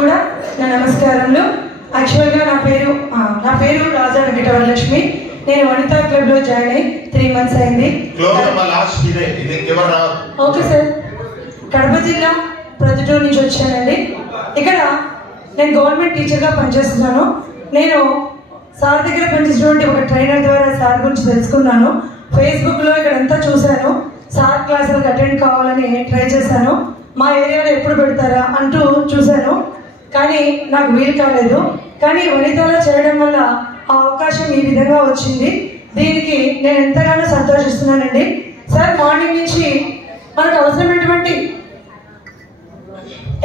కూడా నా నమస్కారములు. యాక్చువల్గా నా పేరు రాజా వెంకటవరలక్ష్మి. నేను వనితా క్లబ్ లో జాయిన్ అయ్యి 3 months అయింది. Okay sir. కడప జిల్లా ప్రొద్దుటూరు నుంచి వచ్చానండి. ఇక్కడ నేను గవర్నమెంట్ టీచర్గా పనిచేస్తున్నాను. నేను సార్ దగ్గర పనిచేసినటువంటి ఒక ట్రైనర్ ద్వారా సార్ గురించి తెలుసుకున్నాను. ఫేస్బుక్లో ఇక్కడ అంతా చూశాను. సార్ క్లాసులకు అటెండ్ కావాలని ట్రై చేశాను. మా ఏరియాలో ఎప్పుడు పెడతారా అంటూ చూశాను, కానీ నాకు వీలు కాలేదు. కానీ వనితాలో చేయడం వల్ల ఆ అవకాశం ఈ విధంగా వచ్చింది. దీనికి నేను ఎంతగానో సంతోషిస్తున్నానండి. సార్ మార్నింగ్ నుంచి మనకు అవసరమైనటువంటి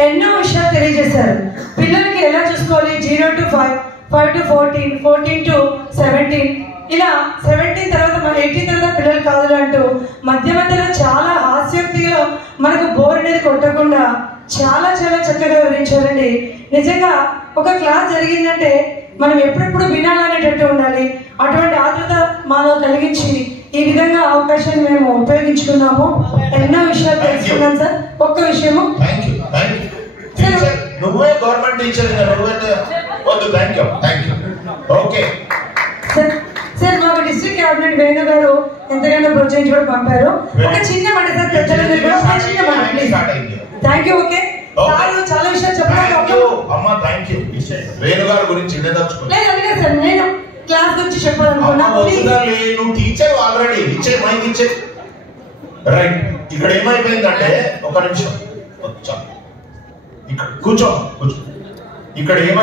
ఎన్నో విషయాలు తెలియజేశారు. పిల్లలకి ఎలా చూసుకోవాలి, 0 to 5, 5 to 14, 14 to 17, ఇలా 17 తర్వాత 18 తర్వాత పిల్లలు కాదు అంటూ మధ్యలో చాలా హాస్యోక్తిగా మనకు బోర్ అనేది కొట్టకుండా చాలా చాలా చక్కగా వివరించారండి. నిజంగా ఒక క్లాస్ జరిగిందంటే మనం ఎప్పుడెప్పుడు వినాలనేటట్టు ఉండాలి. అటువంటి ఆతృత మాలో కలిగించి ఈ విధంగా అవకాశాన్ని మేము ఉపయోగించుకున్నాము. ఎన్నో విషయాలు తెలుసుకున్నాం సార్. ఒక్క విషయము, నువ్వే గవర్నమెంట్ టీచర్ సార్ మాకు డిస్ట్రిక్ట్ క్యాబినెట్ వేణు గారు ఎంతగానో ప్రోత్సహించి కూడా పంపారు. ఒక చిన్న మాట sir, thank you. Okay sir చాలా విషయాలు చెప్పారు. వేణు గారి గురించి లేదు సార్, నేను క్లాస్ గురించి చెప్పాలనుకున్నాను. నువ్వు టీచర్ ఆల్రెడీ టీచర్ రైట్. ఇక్కడ ఏమైపోయిందంటే ఒక నిమిషం ఇక్కడ కూర్చో ఇక్కడ